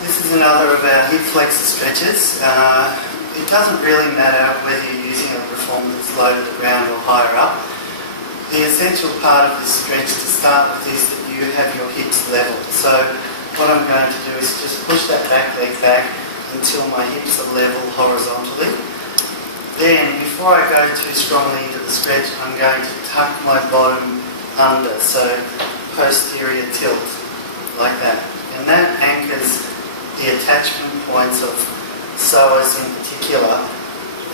This is another of our hip flexor stretches. It doesn't really matter whether you're using a reformer that's low to the ground or higher up. The essential part of this stretch to start with is that you have your hips level. So what I'm going to do is just push that back leg back until my hips are level horizontally. Then, before I go too strongly into the stretch, I'm going to tuck my bottom under, so posterior tilt, like that. And that anchors the attachment points of psoas in particular,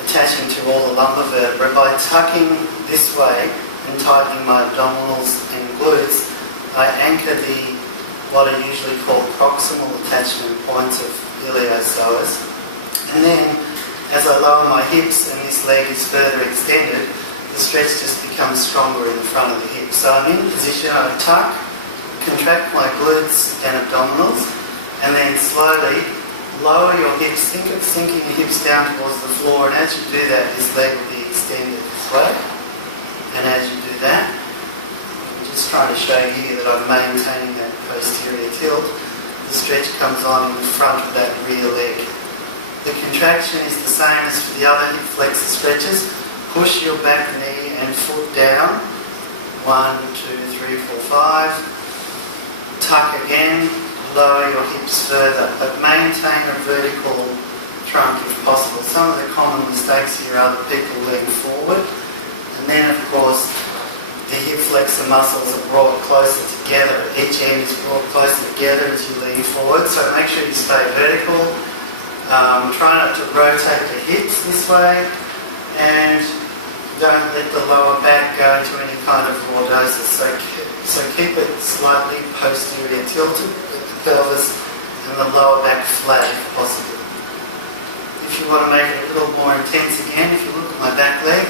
attaching to all the lumbar vertebrae. By tucking this way and tightening my abdominals and glutes, I anchor what are usually called proximal attachment points of iliopsoas. And then, as I lower my hips and this leg is further extended, the stretch just becomes stronger in the front of the hip. So I'm in position, I tuck, contract my glutes and abdominals, and then slowly lower your hips. Think of sinking your hips down towards the floor, and as you do that, this leg will be extended this way. And as you do that, I'm just trying to show you here that I'm maintaining that posterior tilt. The stretch comes on in the front of that rear leg. The contraction is the same as for the other hip flexor stretches. Push your back knee and foot down. 1, 2, 3, 4, 5. Tuck again. Lower your hips further, but maintain a vertical trunk if possible. Some of the common mistakes here are that people lean forward, and then of course the hip flexor muscles are brought closer together. Each end is brought closer together as you lean forward, so make sure you stay vertical. Try not to rotate the hips this way, and don't let the lower back go into any kind of lordosis. So keep it slightly posterior tilted, pelvis and the lower back flat if possible. If you want to make it a little more intense again, if you look at my back leg,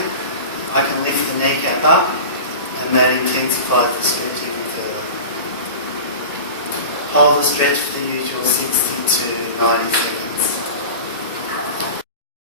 I can lift the kneecap up and that intensifies the stretch even further. Hold the stretch for the usual 60 to 90 seconds.